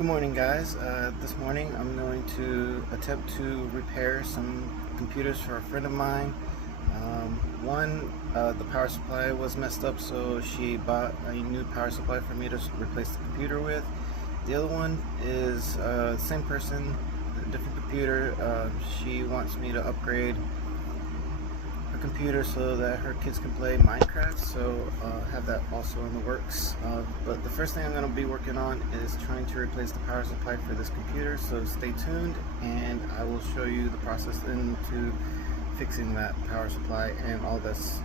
Good morning, guys. This morning I'm going to attempt to repair some computers for a friend of mine. The power supply was messed up, so she bought a new power supply for me to replace the computer with. The other one is the same person, a different computer. She wants me to upgrade her computer so that her kids can play Minecraft, so have that also in the works. But the first thing I'm going to be working on is trying to replace the power supply for this computer, so stay tuned and I will show you the process into fixing that power supply and all this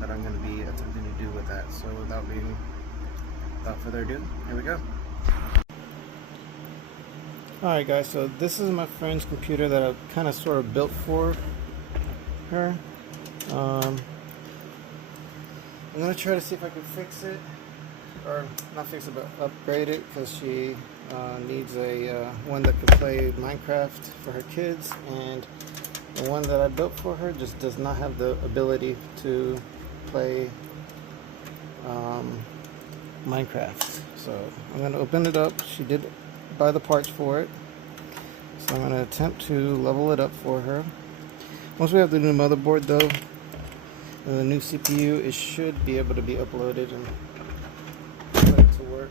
that I'm going to be attempting to do with that. So without further ado, here we go. Alright guys, so this is my friend's computer that I kind of sort of built for her. I'm going to try to see if I can fix it, or not fix it but upgrade it, because she needs a one that can play Minecraft for her kids, and the one that I built for her just does not have the ability to play Minecraft. So I'm going to open it up. She did buy the parts for it, so I'm going to attempt to level it up for her. Once we have the new motherboard though, and the new CPU, it should be able to be uploaded and put it to work.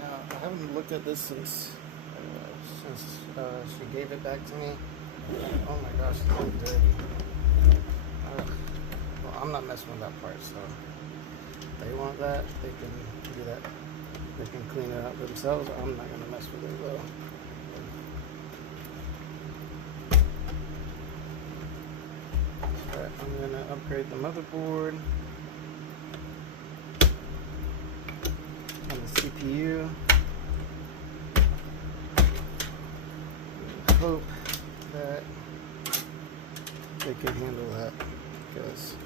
Now, I haven't looked at this since she gave it back to me. Oh my gosh, it's so dirty. Well, I'm not messing with that part, so if they want that, they can do that. They can clean it up themselves. I'm not going to mess with it though. I'm going to upgrade the motherboard and the CPU. And hope that they can handle that, because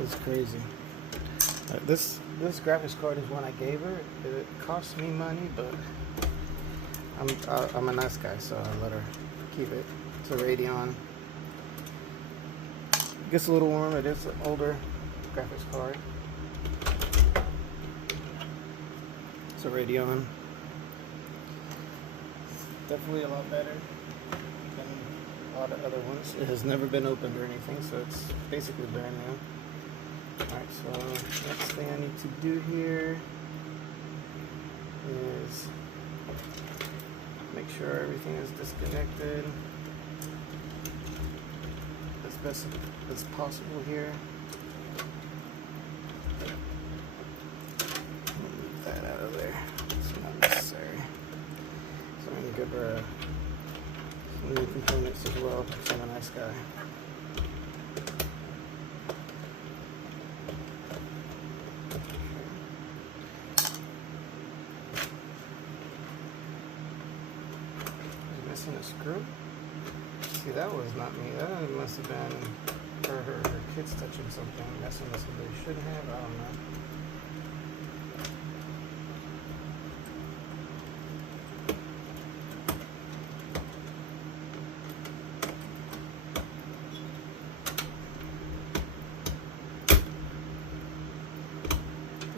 it's crazy. This graphics card is one I gave her. It cost me money, but I'm a nice guy, so I let her keep it. It's a Radeon. It gets a little warm. It is an older graphics card. It's a Radeon. Definitely a lot better than a lot of other ones. It has never been opened or anything, so it's basically brand new. Alright, so next thing I need to do here is make sure everything is disconnected as best as possible here. Move that out of there. It's not necessary. So I'm going to give her some new components as well, because I'm a nice guy. Missing a screw? See, that was not me. That must have been her kids touching something, messing with something they shouldn't have. I don't know.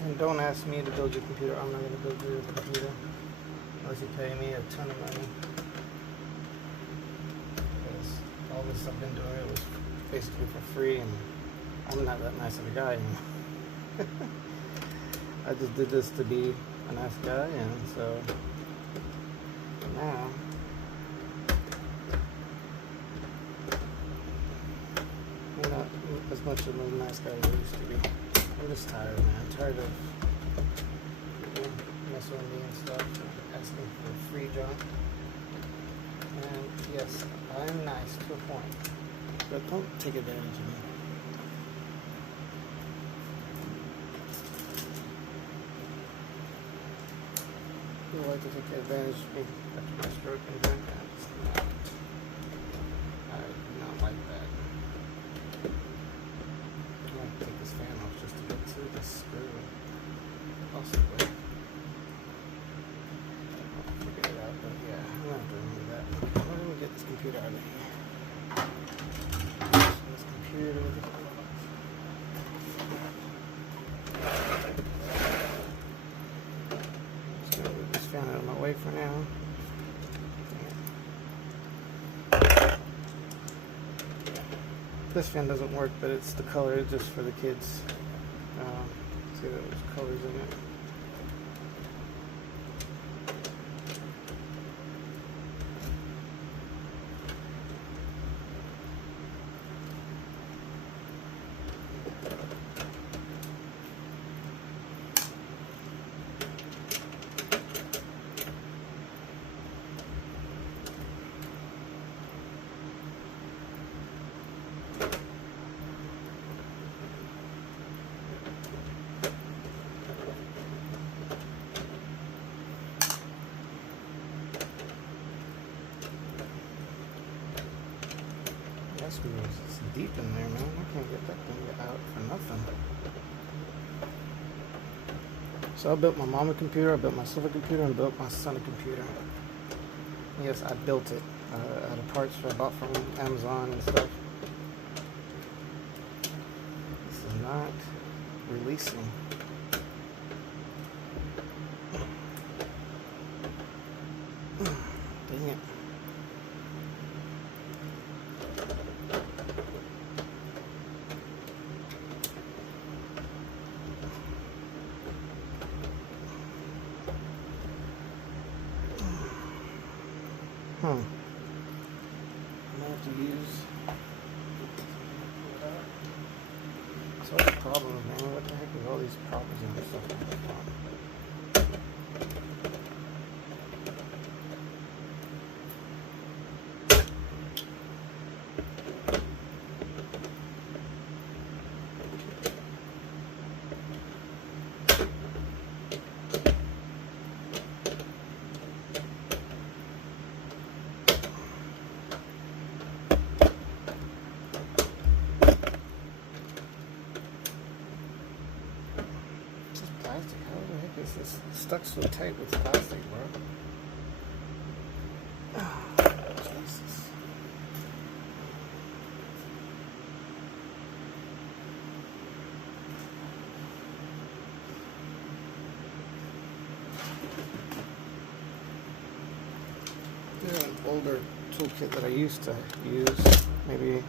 And don't ask me to build your computer. I'm not going to build your computer unless you pay me a ton of money. All this I've been doing, it was basically for free, and I'm not that nice of a guy. I just did this to be a nice guy, and so now I'm not as much of a nice guy as I used to be. I'm just tired, man. I'm tired of people messing with me and stuff, and asking for free junk. And yes, I'm nice to a point, but don't take advantage of me. People like to take advantage of me after my stroke and drink. I do not like that. I'm going to take this fan off just to get to this screw. Possibly. I'll figure it out, but yeah, I'm not doing that. Let me get this computer out of here. This computer. away for now. This fan doesn't work, but it's the color just for the kids. See those colors in it. It's deep in there, man. I can't get that thing out for nothing. So I built my mama computer, I built my silver computer, and built my son a computer. Yes, I built it out of parts I bought from Amazon and stuff. This is not releasing. Dang it. I might have to use. So what's the problem, man? What the heck is all these problems and stuff? It's stuck so tight with plastic, bro. Oh, Jesus. There's an older toolkit that I used to use. Maybe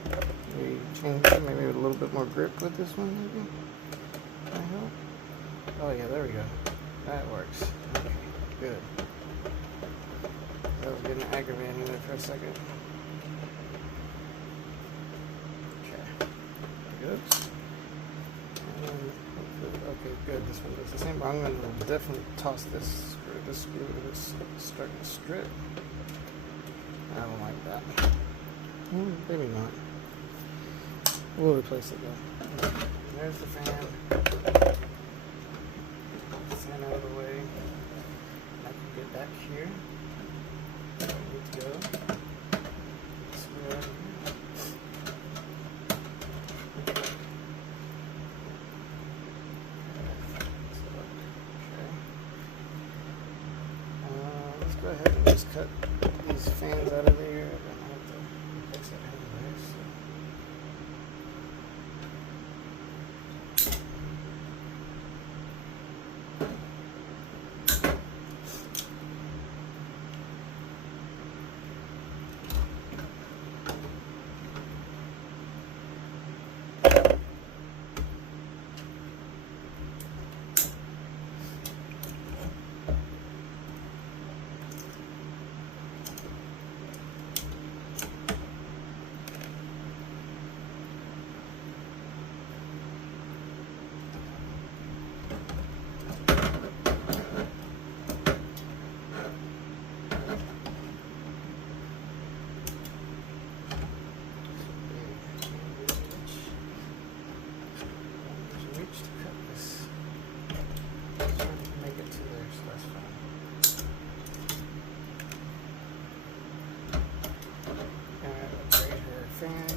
change it, maybe a little bit more grip with this one, maybe. Can I help? Oh yeah, there we go. That works. Okay, good. That was getting aggravating there for a second. Okay. Good. Okay, good. This one does the same. I'm going to definitely toss this screw. This screw is starting to strip. I don't like that. Maybe not. We'll replace it though. Okay. There's the fan. Out of the way. I can get back here. Where I need to go. This way over here. Let's go ahead and just cut these fans out of there. I don't have to replace that anyway, so.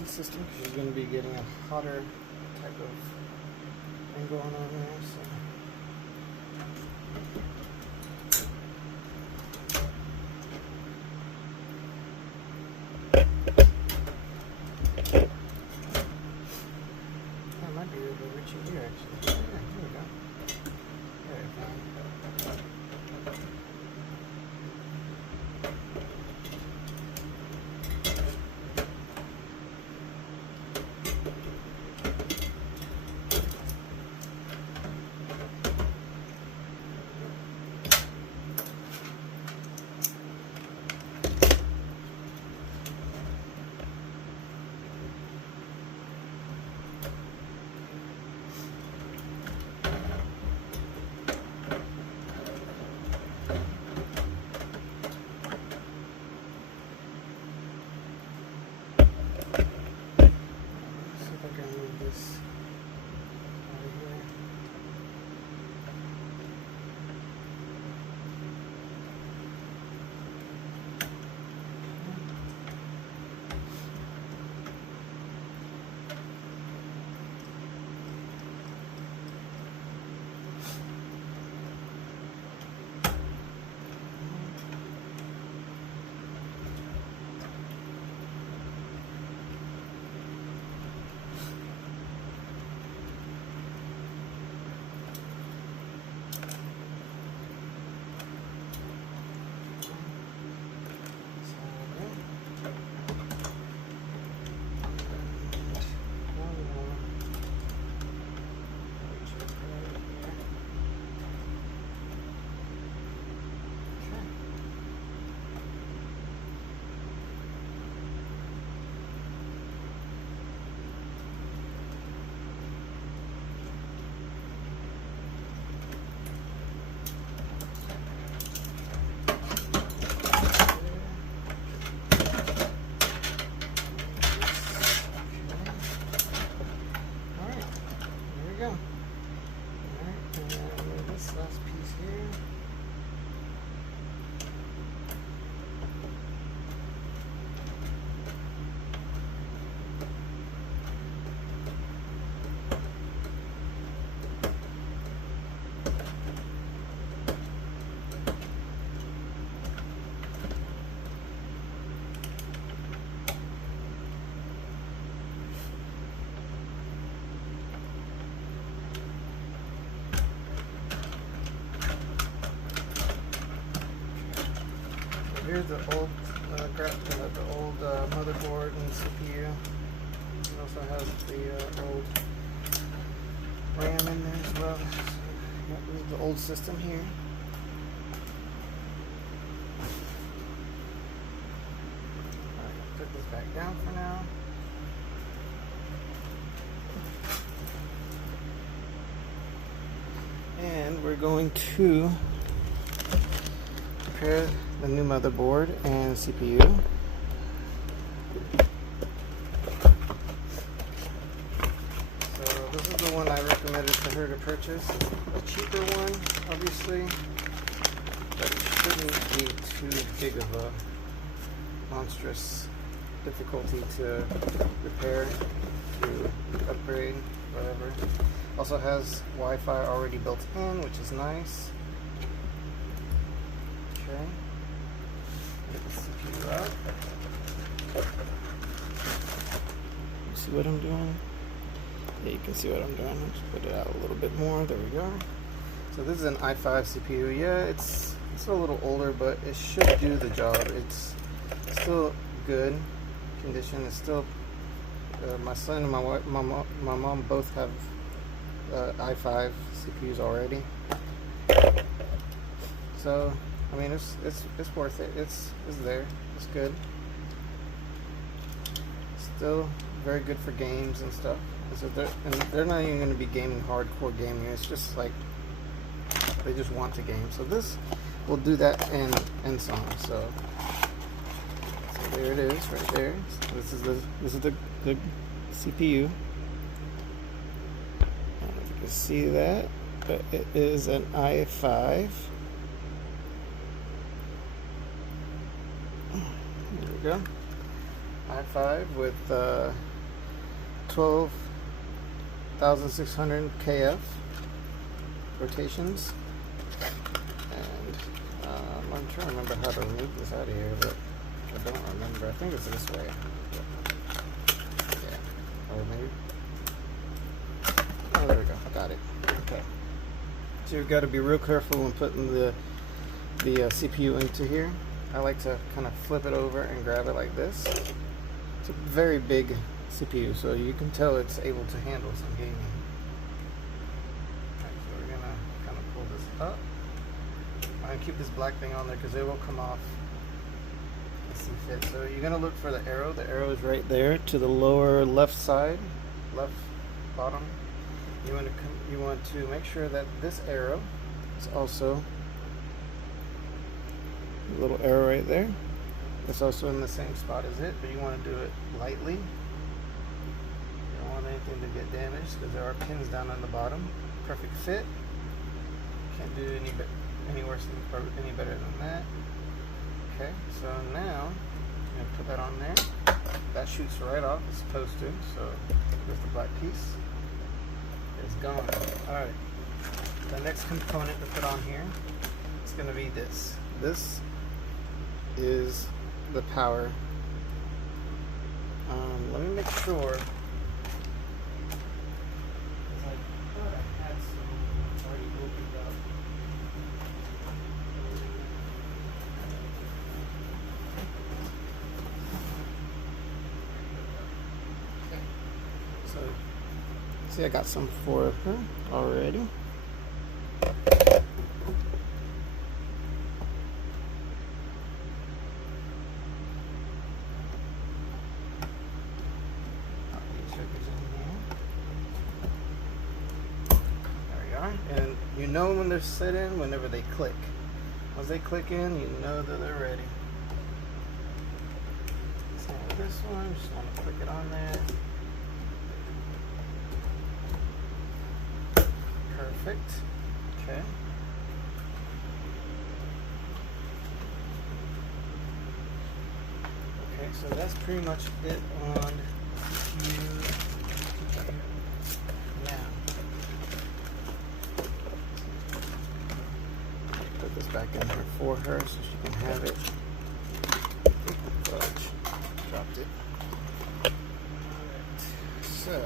System because she's going to be getting a hotter type of thing going on there. So. That might be a little reaching here actually. Yeah, here we go. There we go. here's the old motherboard and CPU. It also has the old RAM in there as well. So, this is the old system here. Alright, put this back down for now. And we're going to prepare the new motherboard and CPU. So this is the one I recommended for her to purchase. A cheaper one, obviously, but it shouldn't be too big of a monstrous difficulty to repair, to upgrade, whatever. Also has Wi-Fi already built in, which is nice. Okay. Get the CPU out. You see what I'm doing? Yeah, you can see what I'm doing. I'll just put it out a little bit more. There we go. So this is an i5 CPU. Yeah, it's a little older, but it should do the job. It's still good condition. It's still my son and my mom both have i5 CPUs already. So I mean, it's worth it. It's there. It's good. Still very good for games and stuff. So they're not even going to be gaming hardcore gaming. It's just like they just want to game. So this will do that and some. So there it is, right there. So this is the CPU. I don't know if you can see that, but it is an i5. There we go. i5 with 12,600 KF rotations, and I'm trying to remember how to remove this out of here, but I don't remember. I think it's this way. Yeah. Or maybe. Oh, there we go. Got it. Okay. So you've got to be real careful when putting the CPU into here. I like to kind of flip it over and grab it like this. It's a very big CPU, so you can tell it's able to handle some gaming. Alright, so we're gonna kind of pull this up. I'm gonna keep this black thing on there because it will come off. Let's see fit. So you're gonna look for the arrow. The arrow is right there to the lower left side, left bottom. You want to make sure that this arrow is also a little arrow right there. It's also in the same spot as it, but you want to do it lightly. You don't want anything to get damaged because there are pins down on the bottom. Perfect fit. Can't do any worse than, or any better than that. Okay, so now I'm gonna put that on there. That shoots right off. It's supposed to. So there's the black piece. It's gone. All right. The next component to put on here is going to be this. This is the power. Let me make sure. I thought I had some already opened up. Okay. So, see, I got some for her already. And you know when they're set in whenever they click. Once they click in, you know that they're ready. Same with this one, just want to click it on there. Perfect. Okay. Okay, so that's pretty much it on CPU. This back in here for her so she can have it. Fudge. Dropped it. Alright. So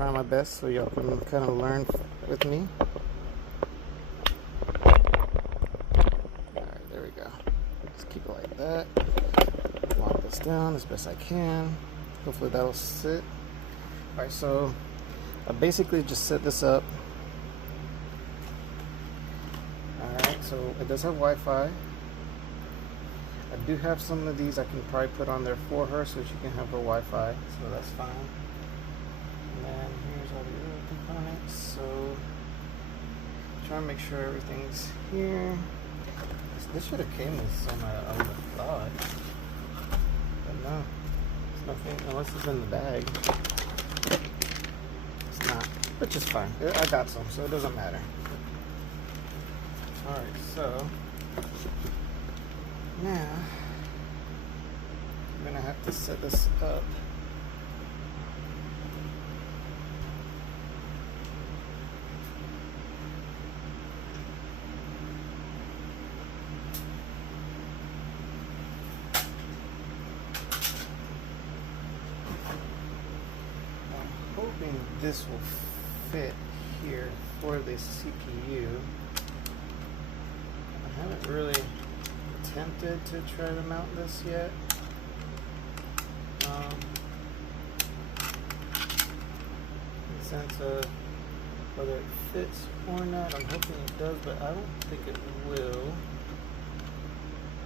try my best so y'all can kind of learn with me. Alright, there we go. Just keep it like that. Lock this down as best I can. Hopefully that'll sit. Alright, so I basically just set this up. Alright, so it does have Wi-Fi. I do have some of these I can probably put on there for her so she can have her Wi-Fi, so that's fine. And then here's all the other components. So try and make sure everything's here. This should have came with some, I would have thought. But no, it's nothing unless it's in the bag. It's not, which is fine. I got some, so it doesn't matter. All right, so. Now, I'm going to have to set this up. I'm hoping this will fit here for the CPU. I haven't really attempted to try to mount this yet. In the sense of whether it fits or not, I'm hoping it does, but I don't think it will.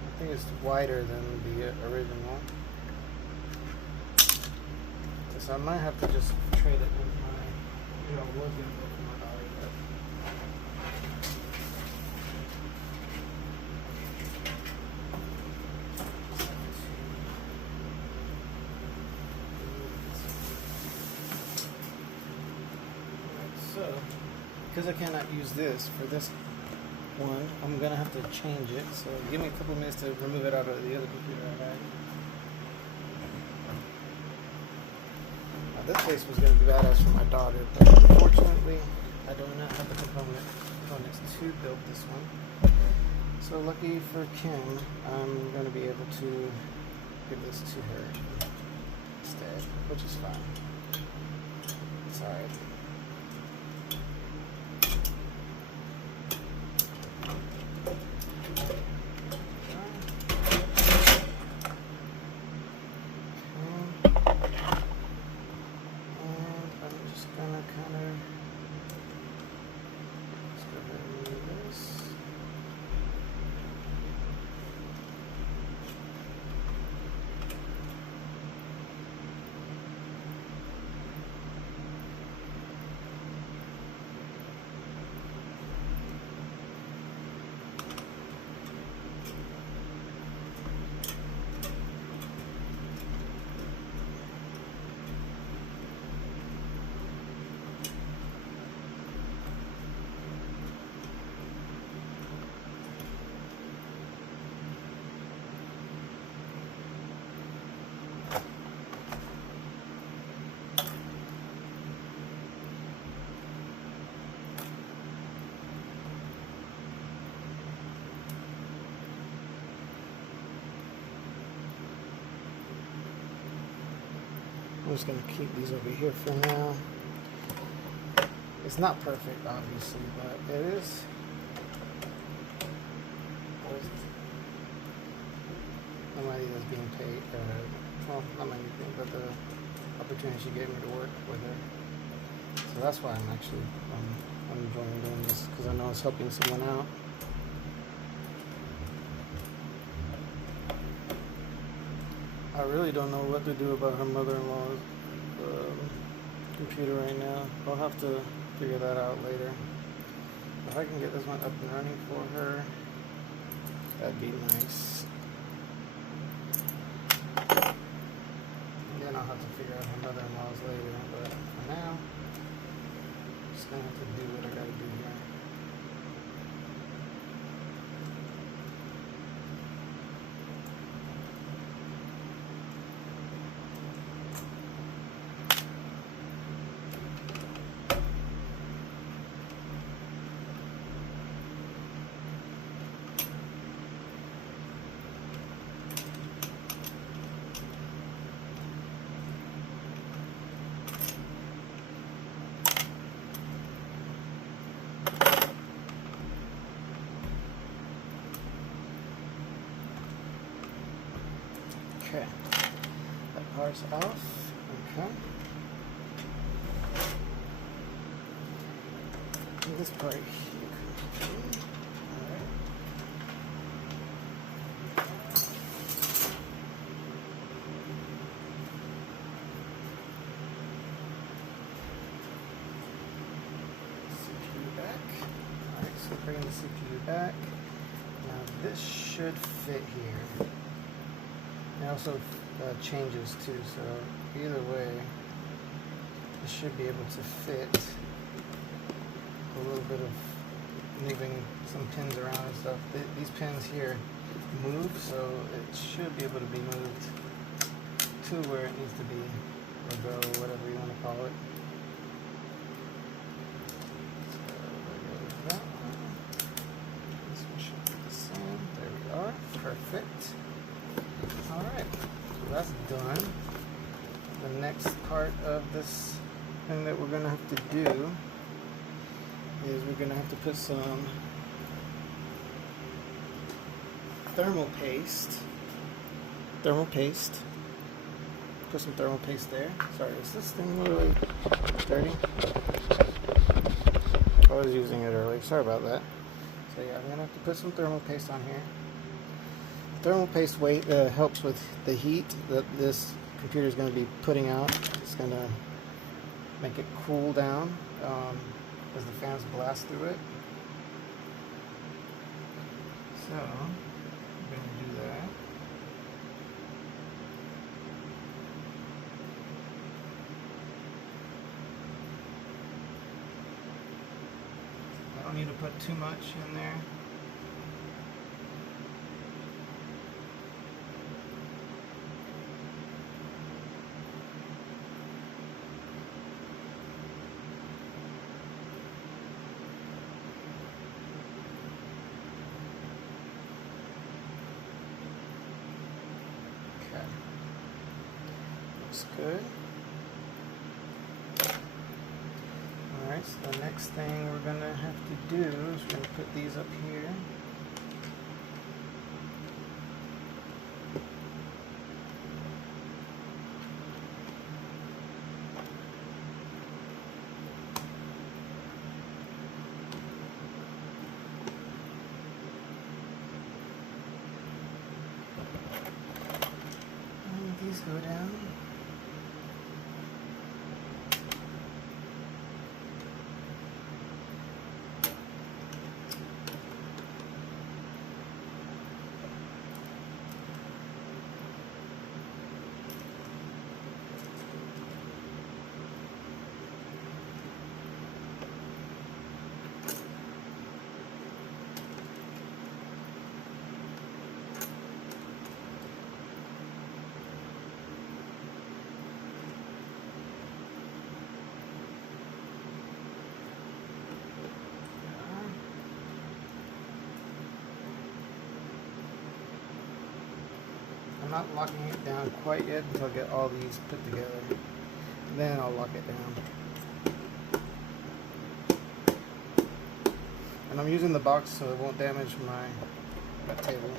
I think it's wider than the original. So I might have to just trade it with my, I was going to go with my daughter, but because I cannot use this for this one, I'm gonna have to change it. So give me a couple minutes to remove it out of the other computer I had. Now this place was gonna be badass for my daughter, but unfortunately I do not have the components to build this one. So lucky for Kim, I'm gonna be able to give this to her instead, which is fine. It's alright. I'm just going to keep these over here for now. It's not perfect, obviously, but it is. The money that's being paid, well, not money, but the opportunity she gave me to work with her. So that's why I'm actually I'm enjoying doing this, because I know it's helping someone out. I really don't know what to do about her mother-in-law's computer right now. I'll have to figure that out later. If I can get this one up and running for her, that'd be nice. Then I'll have to figure out her mother-in-law's later, but for now, I'm just gonna have to do what I gotta do here. Okay, that part's off. Okay. And this part here. Alright. CPU back. Alright, so bring the CPU back. Now this should fit here. It also changes too, so either way, it should be able to fit. A little bit of moving some pins around and stuff. These pins here move, so it should be able to be moved to where it needs to be, or go, whatever you want to call it. So there goes that one. This one should be the same. There we are. Perfect. Alright, so that's done. The next part of this thing that we're going to have to do is we're going to have to put some thermal paste. Put some thermal paste there. Sorry, is this thing really dirty? I was using it earlier. Sorry about that. So yeah, I'm going to have to put some thermal paste on here. Thermal paste helps with the heat that this computer is going to be putting out. It's going to make it cool down as the fans blast through it. So, I'm going to do that. I don't need to put too much in there. Looks good. Alright, so the next thing we're going to have to do is we're going to put these up here. And these go down. I'm not locking it down quite yet until I get all these put together. Then I'll lock it down. And I'm using the box so it won't damage my table.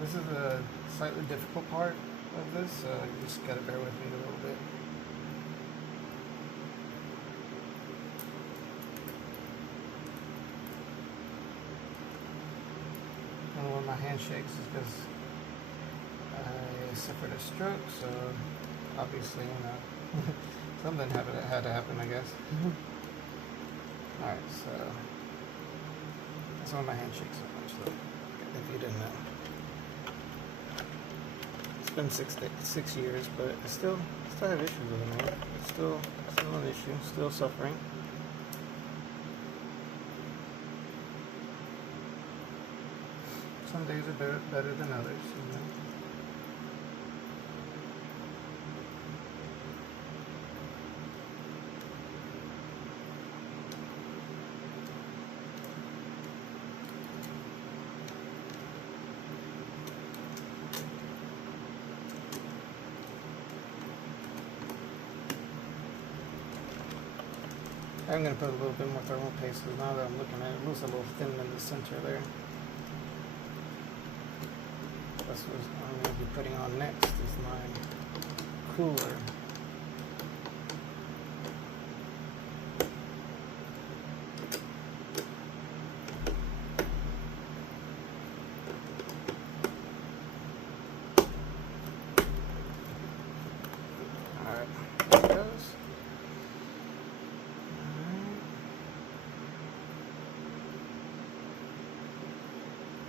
This is a slightly difficult part of this, so you just gotta bear with me a little bit. And when my hand shakes is because I suffered a stroke, so obviously, you know, something had to happen, I guess. Alright, so that's why my hand shakes so much, though, if you didn't know. It's been 6 years, but I still have issues with it, man. It's still an issue, still suffering. Some days are better than others, you know. I'm going to put a little bit more thermal paste because now that I'm looking at it, it looks a little thin in the center there. That's what I'm going to be putting on next is my cooler.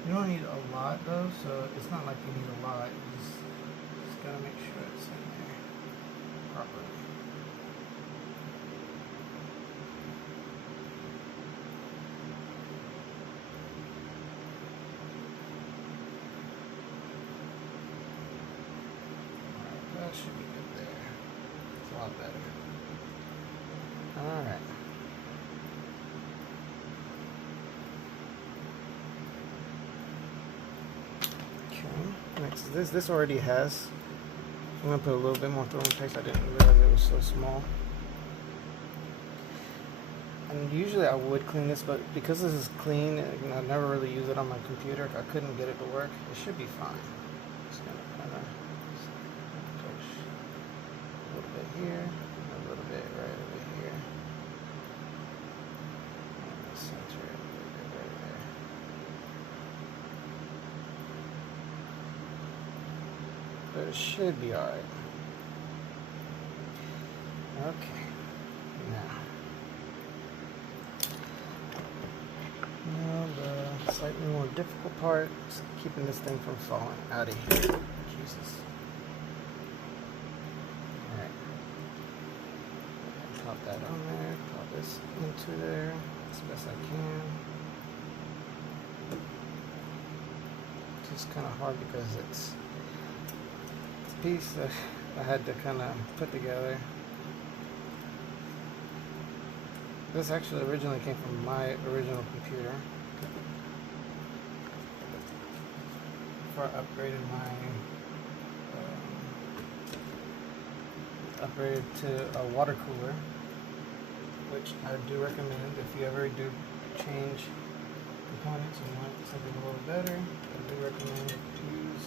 You don't need a lot though, so it's not like you need a lot. You just gotta make sure it's in there properly. Alright, that should be good there. It's a lot better. Alright. Next is this already has. I'm gonna put a little bit more thermal paste. I didn't realize it was so small. And usually I would clean this, but because this is clean, I never really use it on my computer. I couldn't get it to work. It should be fine. Just gonna kind of push a little bit here, and a little bit right over here. And center it a little bit right there. But it should be alright. Okay. Now the slightly more difficult part is keeping this thing from falling out of here. Jesus. Alright. Pop that on there, pop this into there as best I can. It's just kind of hard because it's piece that I had to kind of put together. This actually originally came from my original computer before I upgraded upgraded to a water cooler, which I do recommend if you ever do change components and want something a little better. I do recommend to use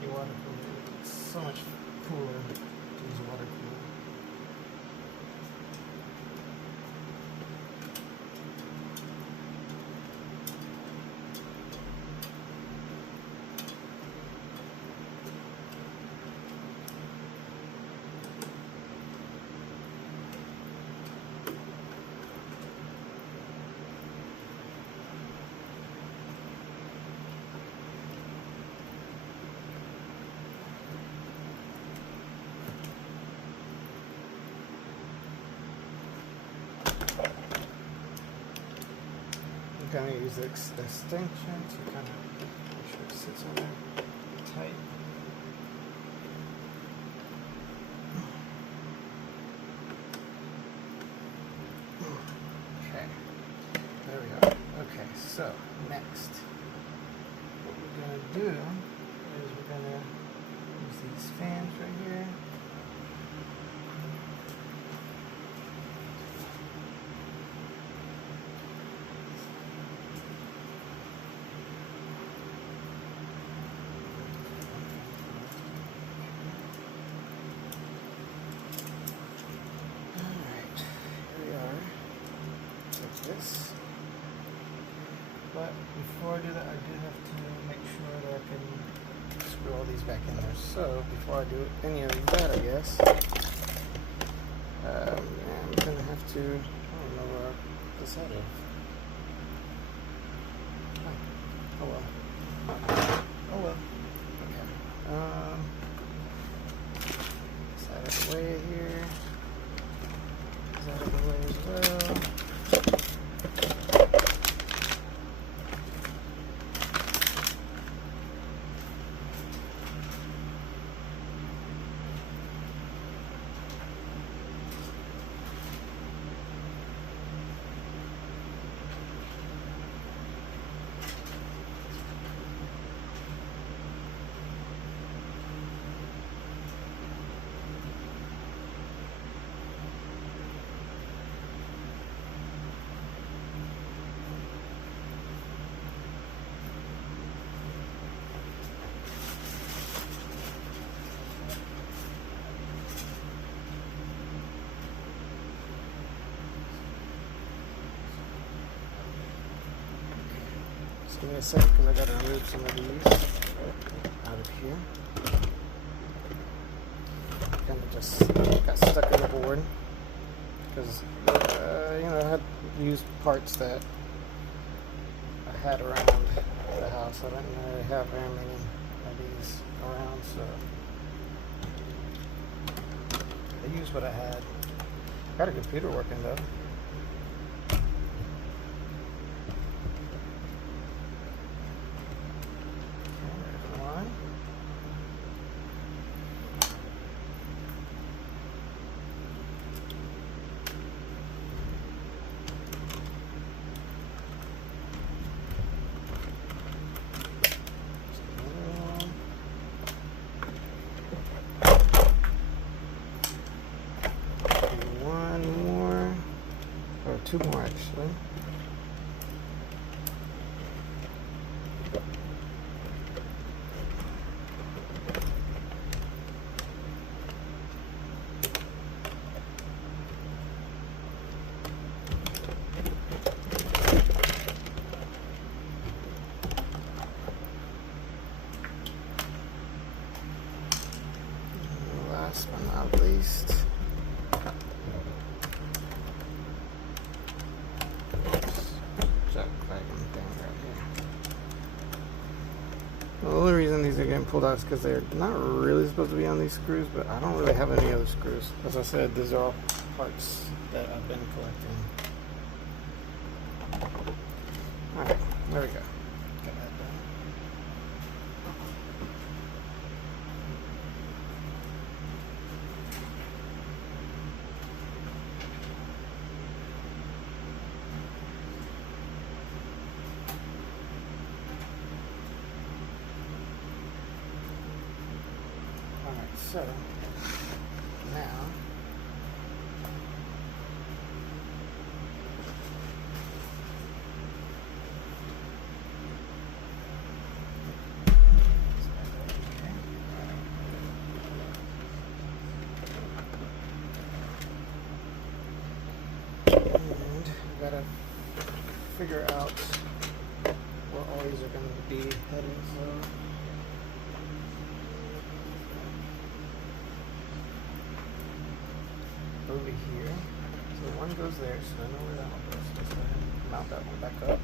a water cooler. It's so much cooler to use a water cooler. Kind of use the extension to kind of make sure it sits on there tight. Okay, there we are. Okay, so next, what we're going to do is we're going to use these fans right here. This. But before I do that, I do have to make sure that I can screw all these back in there. So before I do any of that, I guess I'm gonna have to, I don't know where I decided. Oh well. Oh well. Okay. Is that out of the way here? Is that out of the way as well? Just give me a second because I got to remove some of these out of here. Kind of just got stuck in the board because you know, I had used parts that I had around the house. I didn't really have very many of these around, so I used what I had. Got a computer working though. Two more actually. Last but not least, the only reason these are getting pulled out is because they're not really supposed to be on these screws, but I don't really have any other screws. As I said, these are all parts that I've been collecting. Alright, there we go. Got that done. So now and gotta figure out where all these are going to be heading. So over here, so one goes there, so I know where that one goes. Let's go ahead and mount that one back up.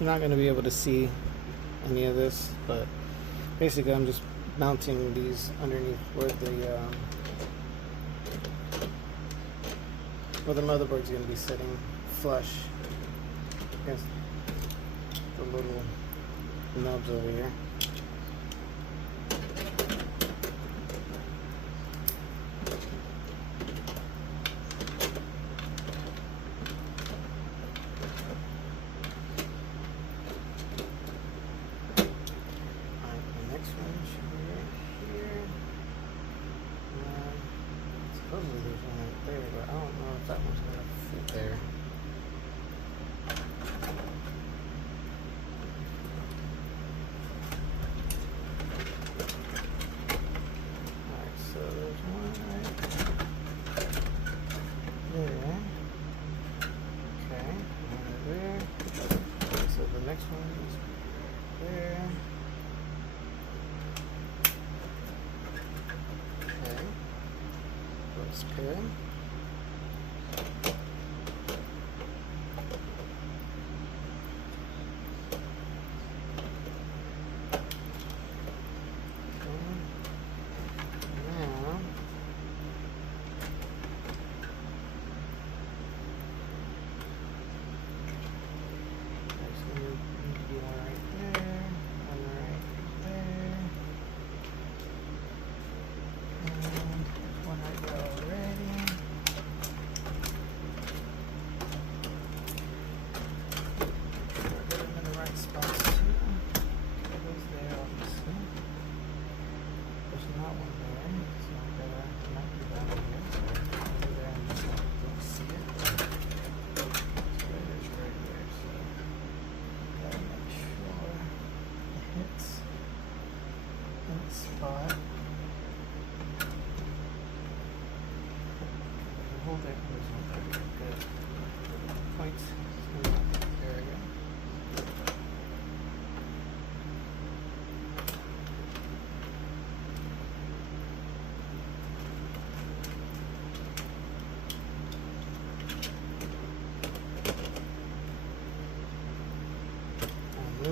You're not going to be able to see any of this, but basically I'm just mounting these underneath where the motherboard is going to be sitting flush against the little nubs over here. Good. One right there already.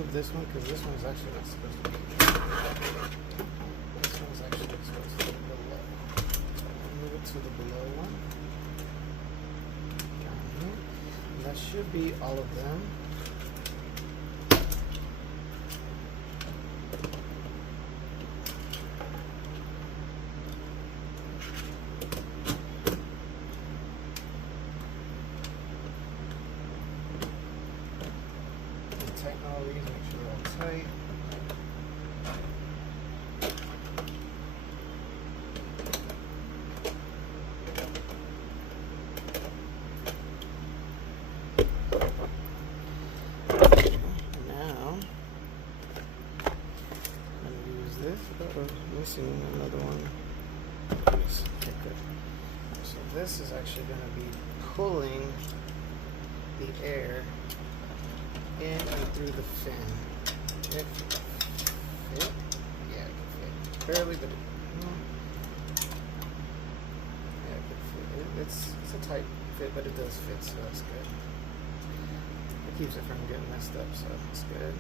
move this one because this one's actually not supposed to be. This one's actually supposed to be below. So I'll move it to the below one. Down here. And that should be all of them. Tighten all these, make sure they're all tight. Now, I'm going to use this. I'm missing another one. Yes. Okay, good. So this is actually going to be pulling the air in and through the fin. If it fit, yeah, it can fit. Barely, but yeah, it can fit. It's a tight fit, but it does fit, so that's good. It keeps it from getting messed up, so that's good.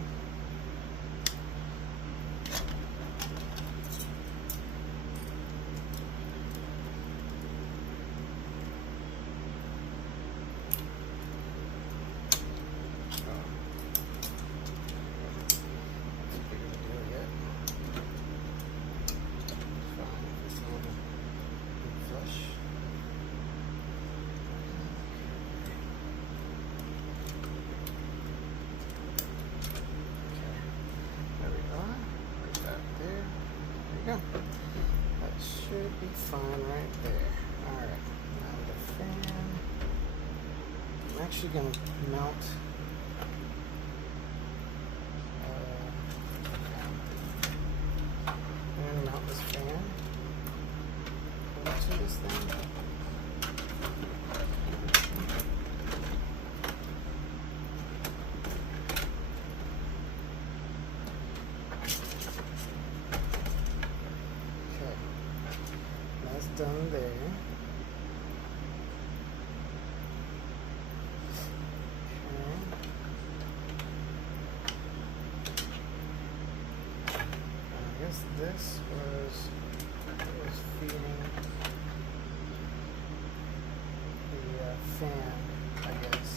That should be fine right there. Alright, now the fan. I'm actually going to mount this fan to this thing. Done there. Okay. I guess this was feeding the fan, I guess,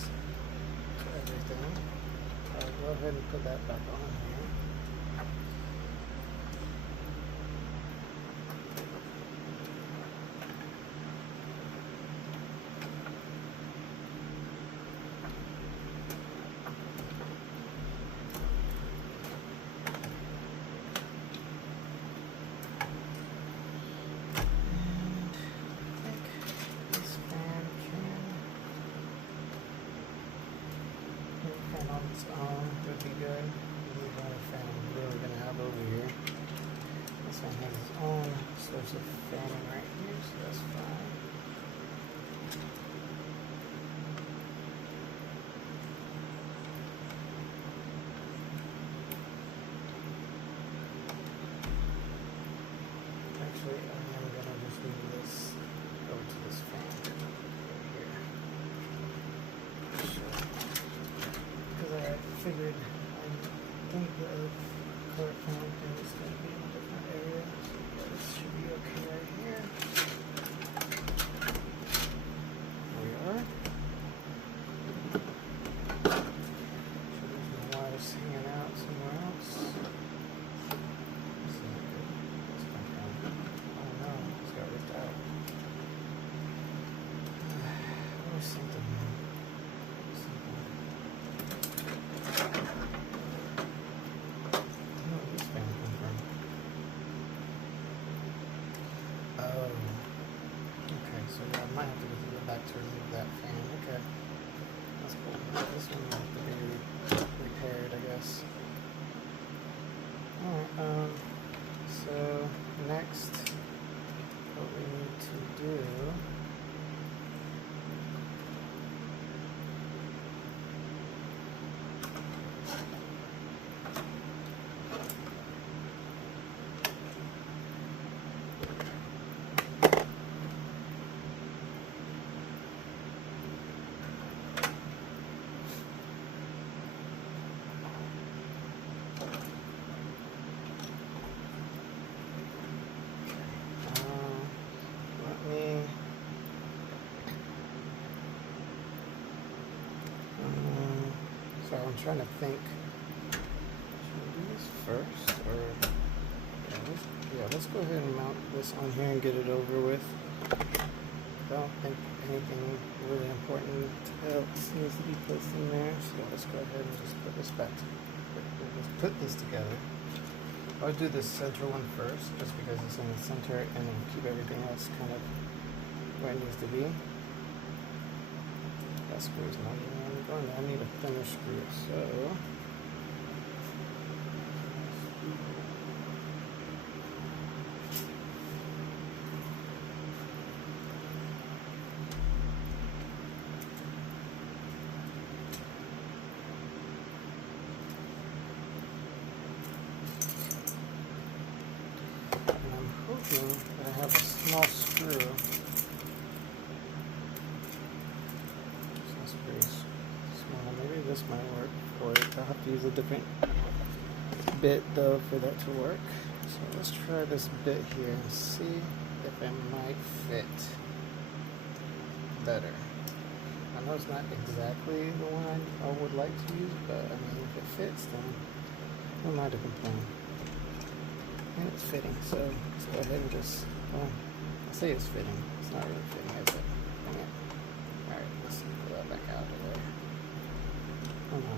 to everything. I'll go ahead and put that back on here. Its own would be good. The only fan I'm really going to have over here. This one has its own source of fanning right here, so that's fine. Actually, I am going to just leave this over to this fan here. Because I figured I think the current fan is going to be in a different area, so this should be okay right here. There we are. So there's my wires hanging out somewhere else. Oh no, it's got ripped out. There's something wrong. So yeah, I might have to go back to remove that fan. Okay, that's cool. This one will have to be repaired, I guess. Alright, so next, what we need to do I'm trying to think. Should we do this first, or let's go ahead and mount this on here and get it over with. I don't think anything really important else needs to be placed in there, so let's go ahead and just put this back. Let's put this together. I'll do this center one first, just because it's in the center, and then keep everything else kind of where it needs to be. That screw's not even going. I need a thinner screw, so. That I have a small screw. So that's pretty small. Maybe this might work for it. I'll have to use a different bit though for that to work. So let's try this bit here and see if it might fit better. I know it's not exactly the one I would like to use, but I mean if it fits, then I'm not to complain. And it's fitting, so let's go ahead and just, well, I say it's fitting. It's not really fitting, is it? Alright, let's pull that back out of there. Oh no,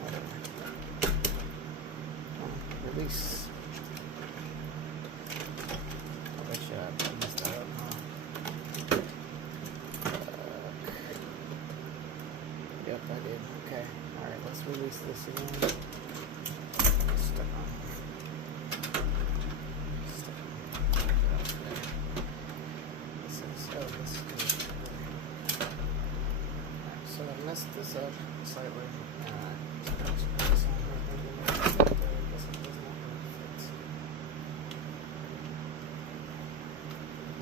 whatever. Oh, release. I bet you I messed that up, huh? Yep, I did. Okay, alright, let's release this again. Stuck on. So I messed this up slightly.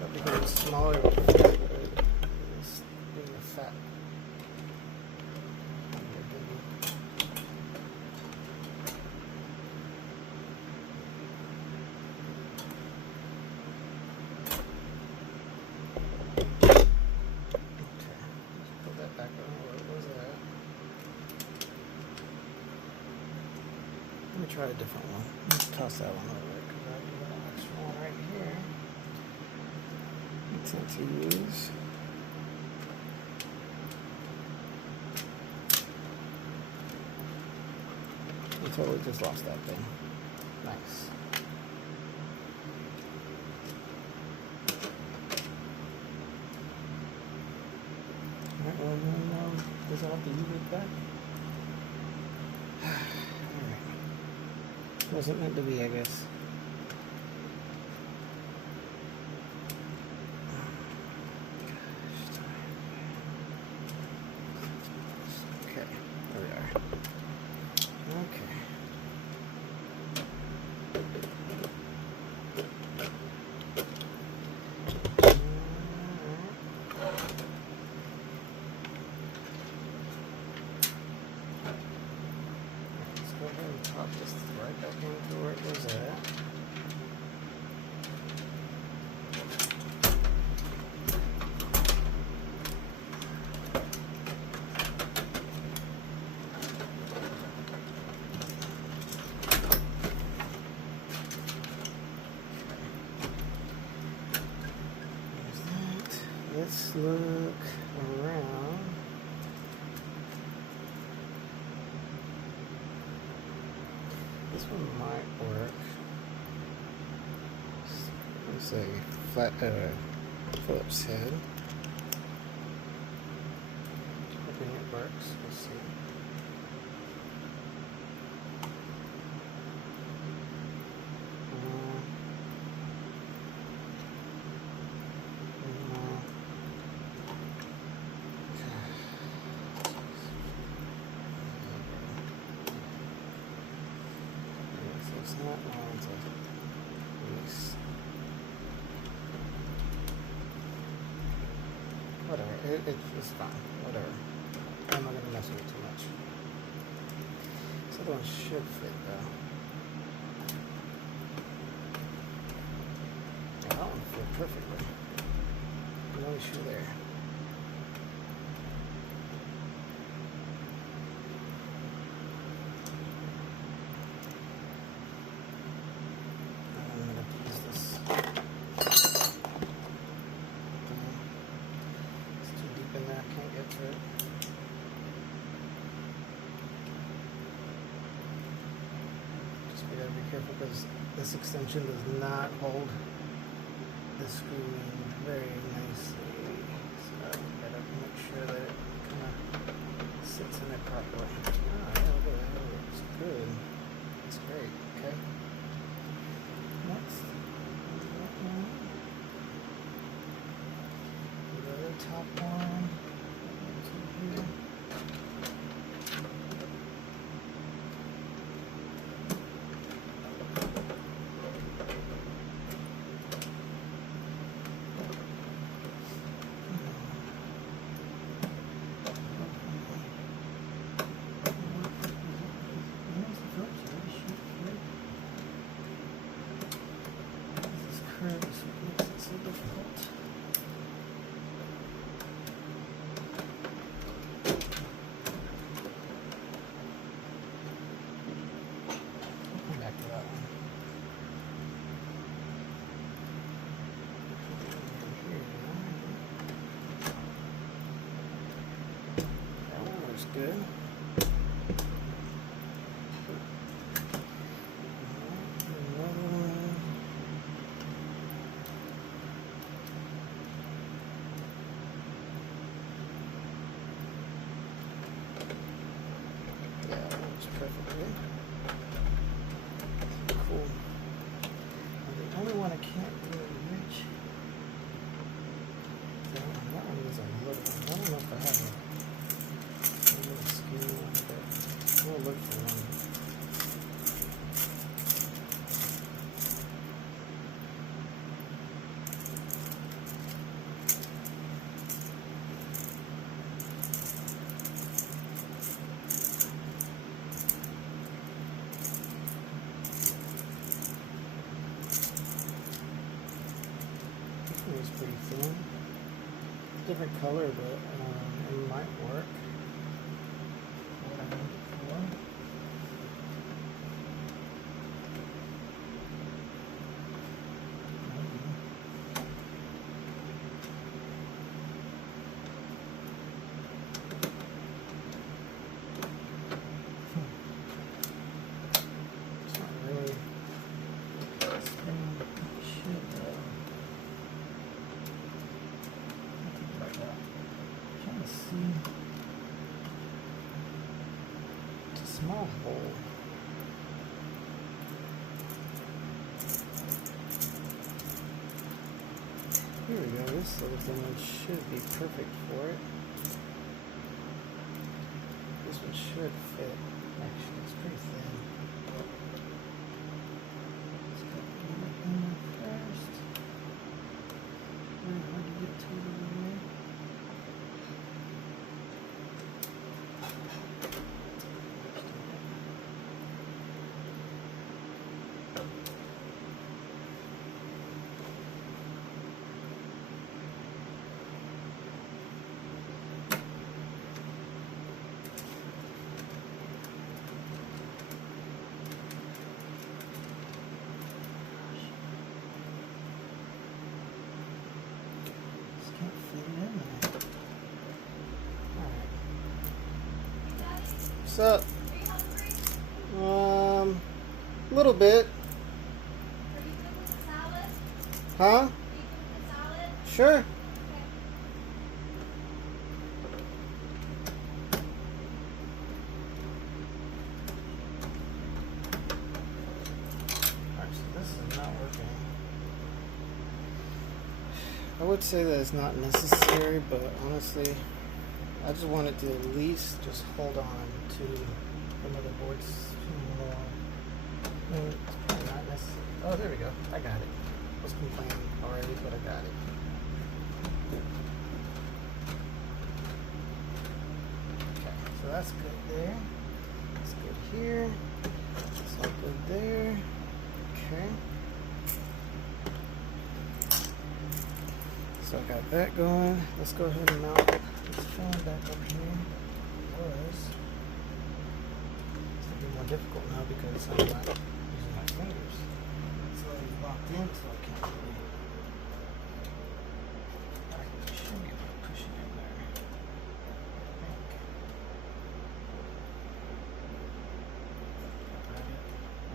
That becomes smaller with the fat, but it's being the fat. Let me try a different one. Let's toss that one over because I have an extra one right here. I tend to use. I totally just lost that thing. Nice. Alright, well, no, does I have to use it back? Wasn't meant to be, I guess. Okay, there we are. Okay. Let's go ahead and pop this right back into where it was at. Let's look around. This one might work. It's a flat Phillips head. Hoping it works. We'll see. It's not going to release. Whatever, it's fine. Whatever. I'm not going to mess with it too much. This other one should fit though. Yeah, that one fit perfectly. No issue there. careful because this extension does not hold the screw in very nicely. So gotta make sure that it kind of sits in it properly. Ah, yeah, look at that. That looks good. That's great. Okay. Next. The other top one. Here. Good. Yeah, that works perfectly. Cool. The only one I can't really reach. That one is a little. I don't know if I have a. We'll look for one. This one is pretty thin. Different color, but it might work. Small hole. Here we go. This little thing should be perfect for it. This one should fit. Actually, it's pretty thin. Let's go in first. Very hard to get to the way. What's up? A little bit. Are you good with the salad? Huh? Are you good with the salad? Sure. Okay. Alright, so this is not working. I would say that it's not necessary, but honestly, I just wanted to at least just hold on to the motherboards more. I mean, it's probably not necessary. Oh, there we go. I got it. I was complaining already, but I got it. Okay, so that's good there. That's good here. That's all good there. Okay. So I got that going. Let's go ahead and mount this fan back up here. It's gonna be more difficult now because I'm not using my fingers. It's already locked in, so I can't really. I should be able to push it in there. I think.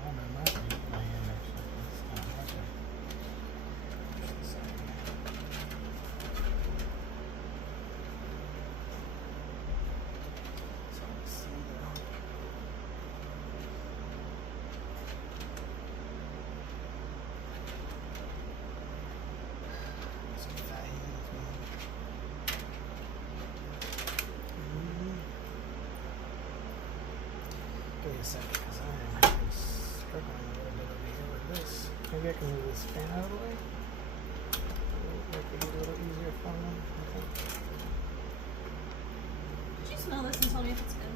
Oh, man, my a second, because I'm struggling a little bit over here with this. Maybe I can move this fan out of the way. Make it a little easier for me, I think. Did you smell this and tell me if it's good?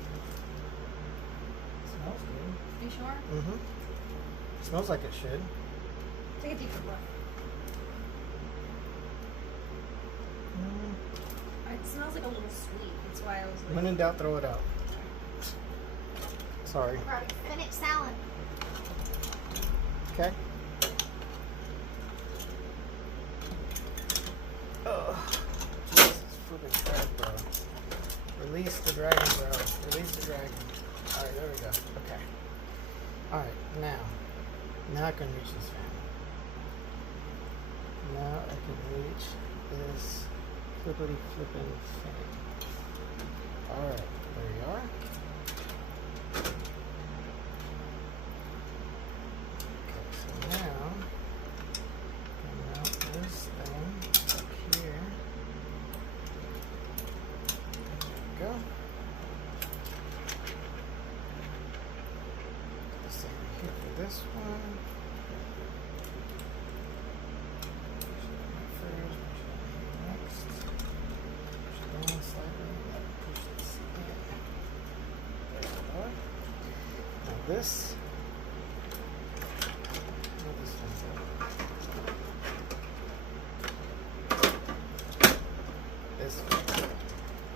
It smells good. Are you sure? Mm-hmm. Smells like it should. Take a deeper breath. It smells like a little sweet. That's why I was like... When in doubt, throw it out. Sorry. Right. Spinach salad. Okay. Oh, Jesus flipping Christ, bro. Release the dragon, bro. Release the dragon. Alright, there we go. Okay. Alright, now I can reach this fan. Now I can reach this flippity flipping fan. Alright, there we are. Okay, so now mount this thing up here. There we go. This thing here for this one. This. Where this one's at? This one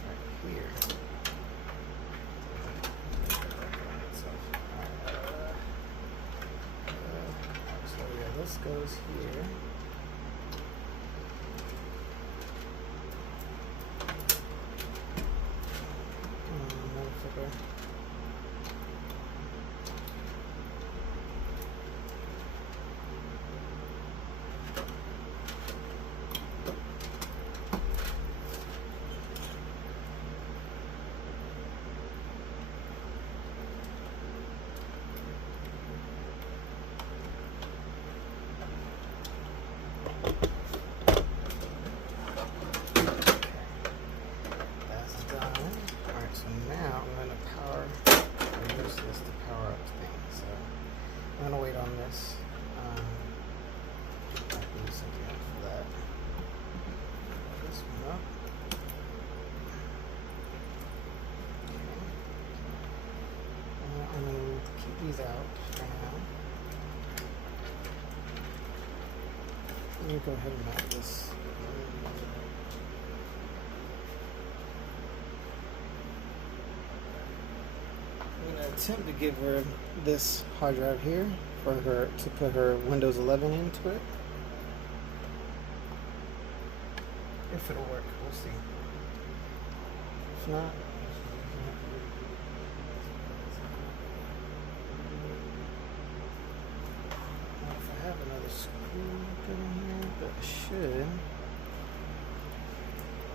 right here. So yeah, this goes here. Motherfucker. I'm gonna wait on this. I can use something else for that. This one up. Okay. I'm gonna keep these out for now. Let me go ahead and mount this. I'm going to attempt to give her this hard drive here for her to put her Windows 11 into it. If it'll work, we'll see. If not, if I have another screw put in here, but I should.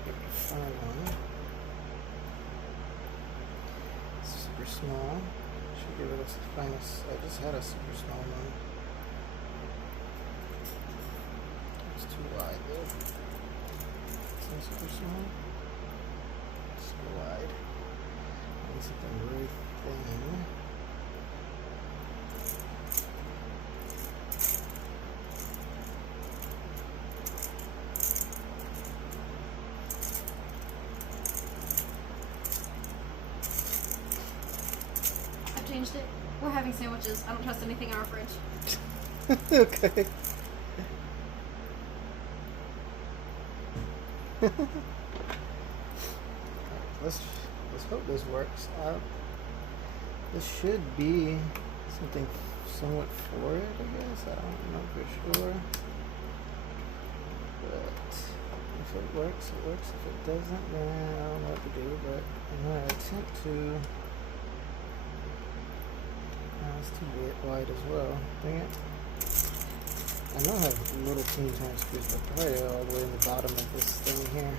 If I find one. Super small. Should give it a finest. I just had a super small one. It's too wide though. It's not super small. It's so wide. I need something really thin. Changed it. We're having sandwiches. I don't trust anything in our fridge. Okay. Let's hope this works out. This should be something somewhat for it, I guess. I don't know for sure. But if it works, it works. If it doesn't, then I don't know what to do. But I'm going to attempt to. It's too wide as well. Dang it. I know I have little teeny tiny screws, but probably all the way in the bottom of this thing here.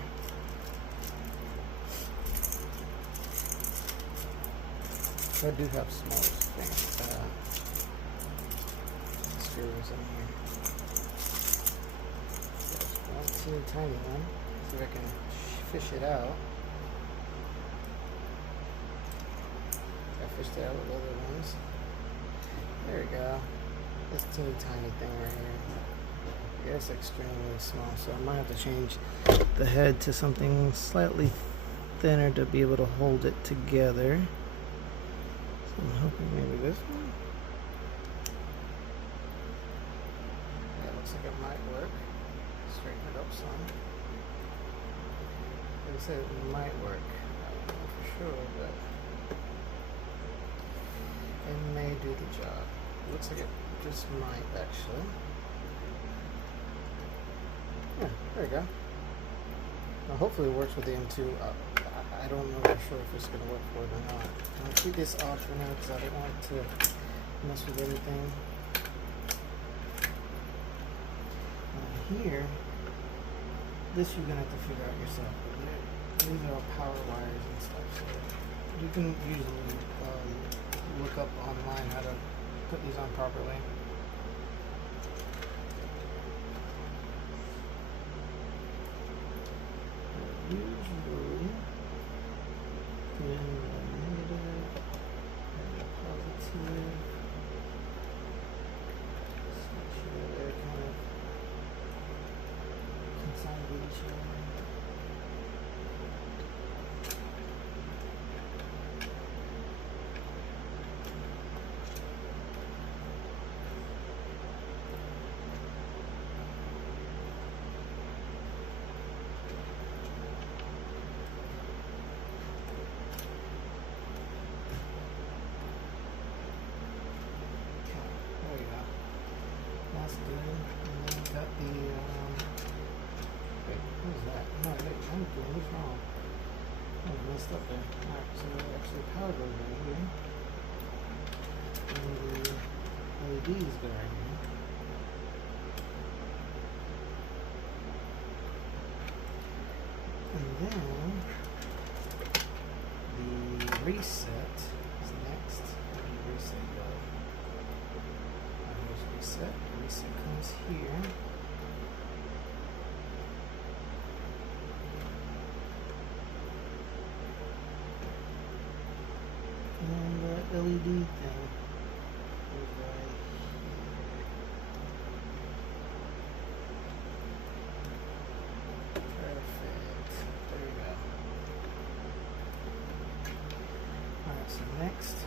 I do have small things, screws in here. There's one teeny tiny one. See if I can fish it out. I switched it out with other ones. There we go. This teeny tiny thing right here. It's extremely small, so I might have to change the head to something slightly thinner to be able to hold it together. So I'm hoping maybe this one. Yeah, looks like it might work. Straighten it up some. Like I said, it might work. I don't know for sure, but it may do the job. Looks like it just might actually. Yeah, there we go. Now hopefully it works with the M2. I don't know for sure if it's going to work for it or not. I'll keep this off for now because I don't want to mess with anything. Here, this you're going to have to figure out yourself. These are all power wires and stuff. So you can usually look up online how to put these on properly. Usually put in the negative and the positive. Just make sure they're kind of consolidate each other. That's good. And then we got the, wait, what is that? No, wait, I'm doing this wrong. I messed up there. Alright, so actually power goes right here. And the LEDs go right here. And then the reset is next. Where did the reset go? Reset. Reset comes here. And the LED thing is right here. Perfect. There we go. Alright, so next,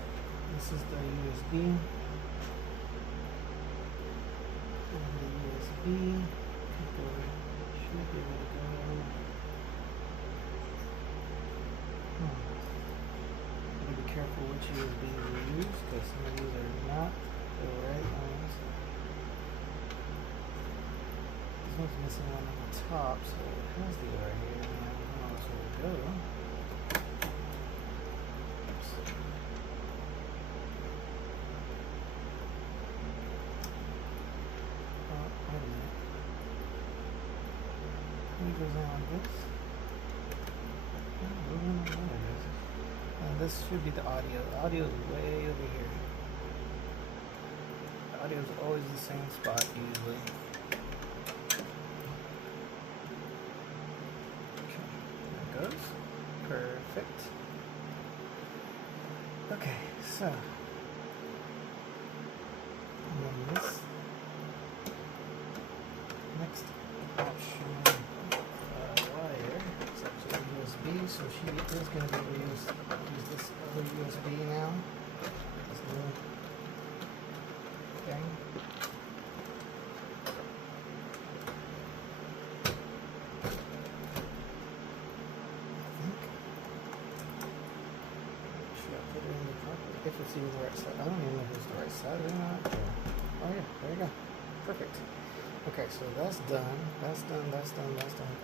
this is the USB. Should be able to go. Gotta be careful which USB you use because some of these are not the right ones. This one's missing one on the top, so it has to go right here. And I don't know which way to go. Oops. Wait a minute. It goes down like this. And this should be the audio. The audio is way over here. The audio is always the same spot usually. Okay, there it goes. Perfect. Okay, so and then this next option wire is actually USB, so she is going to be able to use this other USB now. This new thing. Should I put it in the proper? If it's even the right side. I don't even know if it's the right side or not. Oh yeah, there you go. Perfect. Okay, so that's done. That's done. That's done. That's done.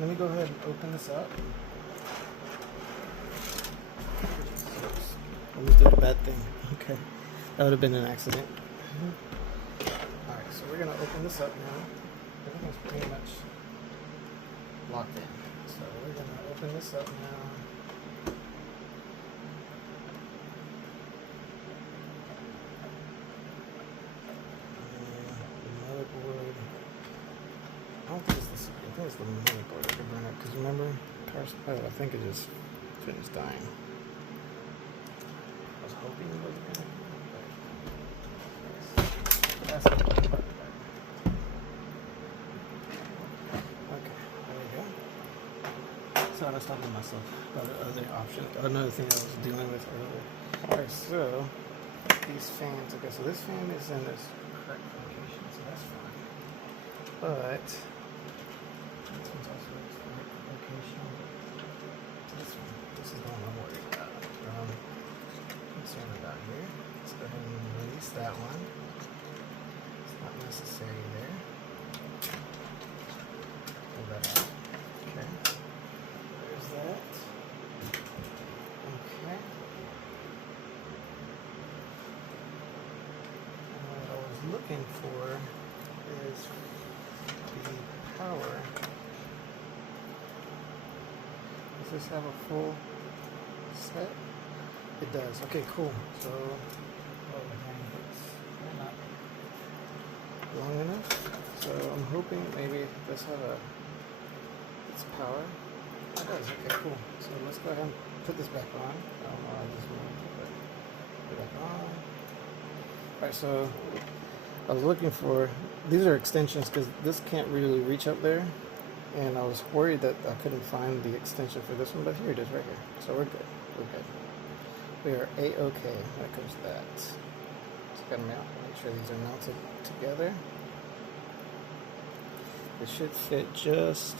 Let me go ahead and open this up. I almost did a bad thing. Okay, that would have been an accident. Alright, so we're gonna open this up now. Everything's pretty much locked in. So we're gonna open this up now. Motherboard. I don't think it's the CPU. I think it's the motherboard I can burn up. Because remember, I think it just finished dying. was hoping it wasn't gonna. That's the button. Okay, there we go. So I was talking to myself about the other option, another thing I was dealing with earlier. Alright, so these fans, okay, so this fan is in this correct location, so that's fine. But this one's also in the correct location. This is the one I'm worried about. Concerned about here. Let's go ahead and release that one. It's not necessary there. Pull that out. Okay. There's that. Okay. And what I was looking for is the power. Does this have a full set? It does. Okay, cool. So, oh dang, it's not long enough. So I'm hoping maybe this have its power. It does. Okay, cool. So let's go ahead and put this back on. I don't know. I just want to put it back on. Alright, so I was looking for, these are extensions because this can't really reach up there. And I was worried that I couldn't find the extension for this one, but here it is right here. So we're good. We're good. We are A-OK when it comes to that. Just gotta make sure these are mounted together. It should fit just...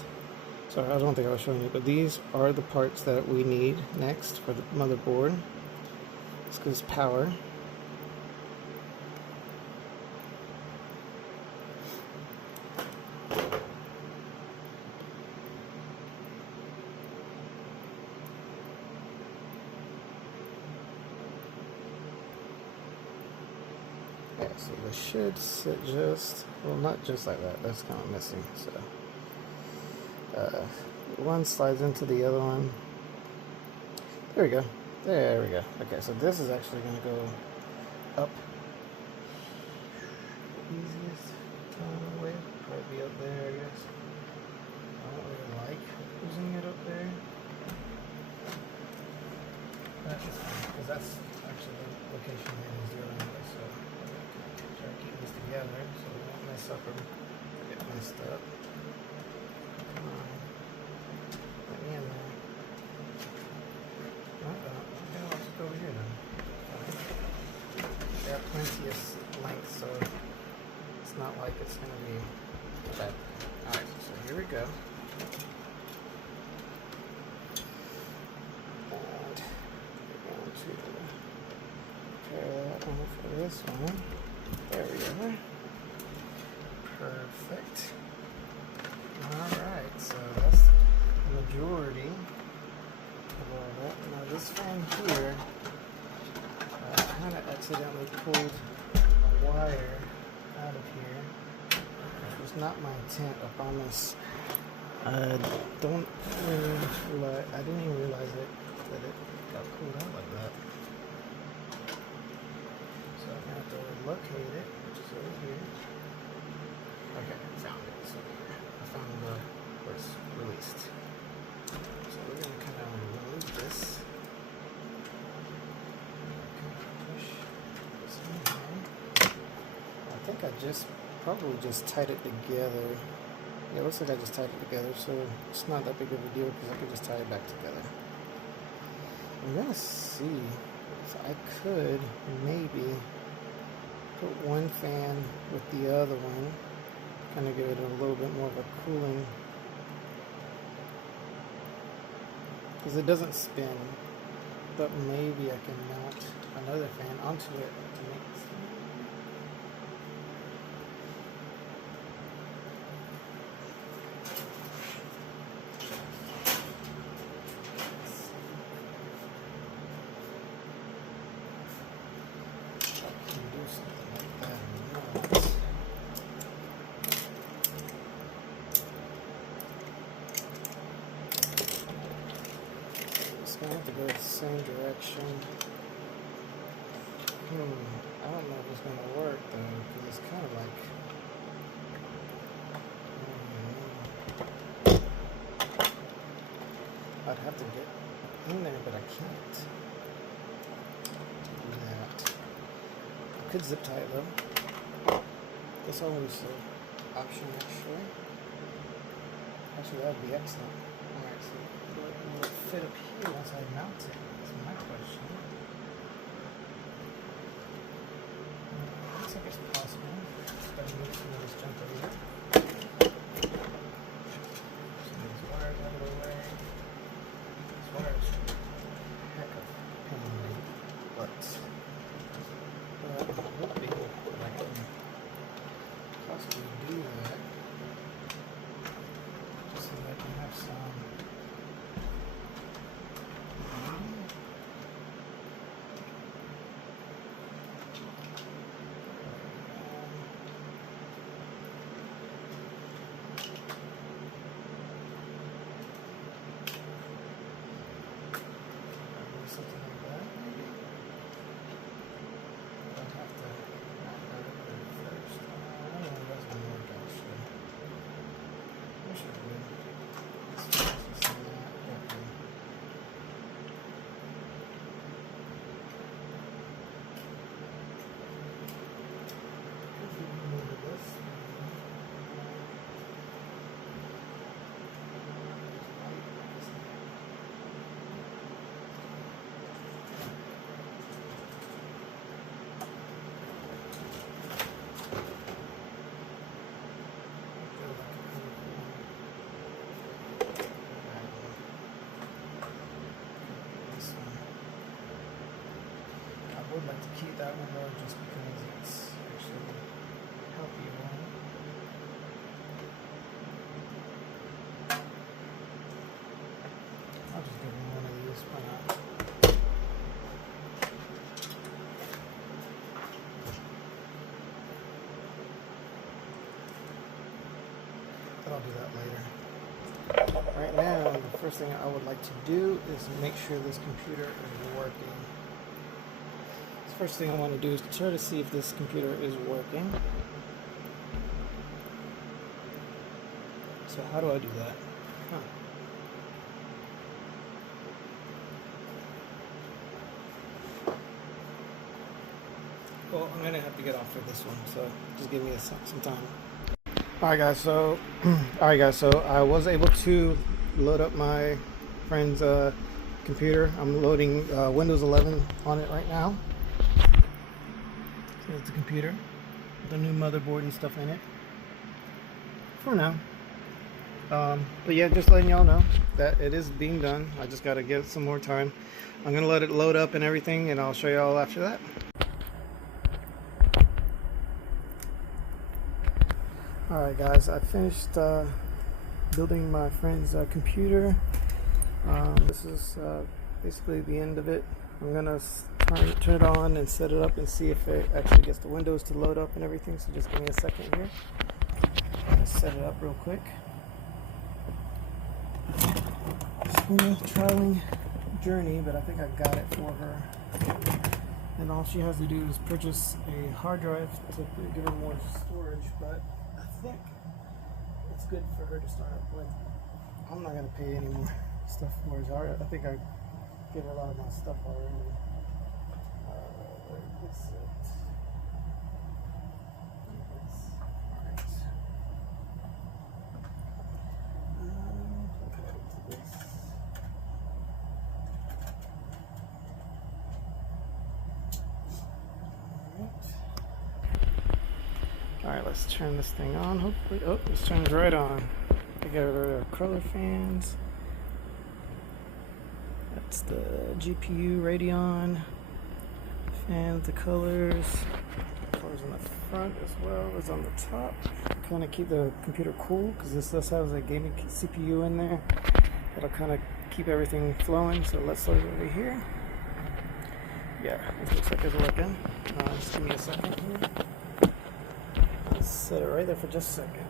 Sorry, I don't think I was showing you, but these are the parts that we need next for the motherboard. This goes power. Yeah, so this should sit just, well, not just like that. That's kind of missing. So one slides into the other one. There we go. There we go. Okay, so this is actually going to go up. The easiest way probably be up there, I guess. I don't really like using it up there. That's fine, because that's actually the location it is dealing with. So try to keep this together so we don't mess up or get messed up. Come on. Let me in there. Okay, I'll just go over here then. They have plenty of length, so it's not like it's going to be bad. Alright, so here we go. And we're going to pair that one for this one. There we go. Perfect. Alright, so that's the majority of all that. Now this fan here, I kind of accidentally pulled a wire out of here, which was not my intent, I promise. I didn't even realize that it got pulled out like that. So I'm going to have to locate it, which is over here. Okay, I found it. So I found where it's released. So we're going to kind of remove this. Push this in here. I think I probably just tied it together. Yeah, it looks like I just tied it together, so it's not that big of a deal because I could just tie it back together. I'm gonna see if I could maybe put one fan with the other one, kind of give it a little bit more of a cooling, because it doesn't spin, but maybe I can mount another fan onto it to make it spin. I have to go the same direction. I don't know if it's going to work though, because it's kind of like... I'd have to get in there, but I can't. could zip tie it though. That's always an option actually. Actually, that would be excellent. Alright, so will it fit up here once I mount it? That's my question. Looks like it's possible. But I need to just jump over here. So these wires out of the way. These wires are heck of pain in the butt. But I'm hoping that I can possibly do that. Just so that I can have some. Something like that, maybe. I'd have to mount that over first. I don't know if that's gonna work actually. Wish it would. Let's finish this thing out. Okay. If we remove this. I would like to keep that one though, just because it's actually a healthy one. I'll just give him one of these. Why not? But I'll do that later. Right now, the first thing I would like to do is make sure this computer is working. The first thing I want to do is try to see if this computer is working. So how do I do that? Well, I'm gonna have to get off of this one, so just give me some time. Alright guys, so I was able to load up my friend's computer. I'm loading Windows 11 on it right now. So it's the computer, the new motherboard and stuff in it. For now. But yeah, just letting y'all know that it is being done. I just gotta give it some more time. I'm gonna let it load up and everything, and I'll show y'all after that. Alright guys, I finished building my friend's computer. This is basically the end of it. I'm gonna turn it on and set it up and see if it actually gets the windows to load up and everything. So just give me a second here. I'm gonna set it up real quick. It's been a trialing journey, but I think I got it for her. And all she has to do is purchase a hard drive to give her more storage, but I think it's good for her to start up with. I'm not going to pay any more stuff for it. I think I gave her a lot of my stuff already. Where is it? Alright. Alright, let's turn this thing on, hopefully. Oh, this turns right on. I got rid of color fans. That's the GPU Radeon. Fans, the colors. Colors on the front as well as on the top. Kind of keep the computer cool because this has a gaming CPU in there. That'll kind of keep everything flowing. So let's load it over here. Yeah, this looks like it's working. Just give me a second here. Set it right there for just a second.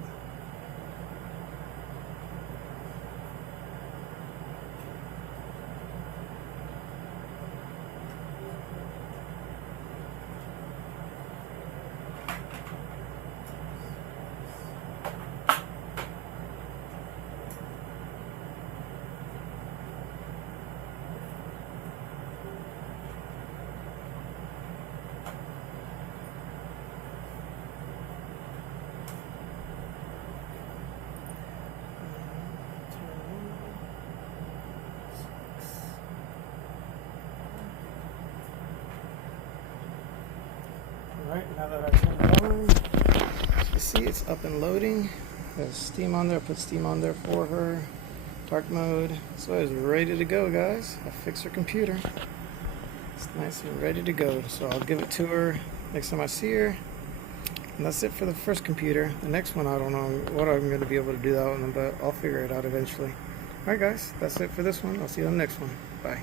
Now that I turn it on, you see it's up and loading. There's Steam on there. I put Steam on there for her. Dark mode. So it's ready to go, guys. I fixed her computer. It's nice and ready to go. So I'll give it to her next time I see her. And that's it for the first computer. The next one, I don't know what I'm going to be able to do that one, but I'll figure it out eventually. Alright guys, that's it for this one. I'll see you on the next one. Bye.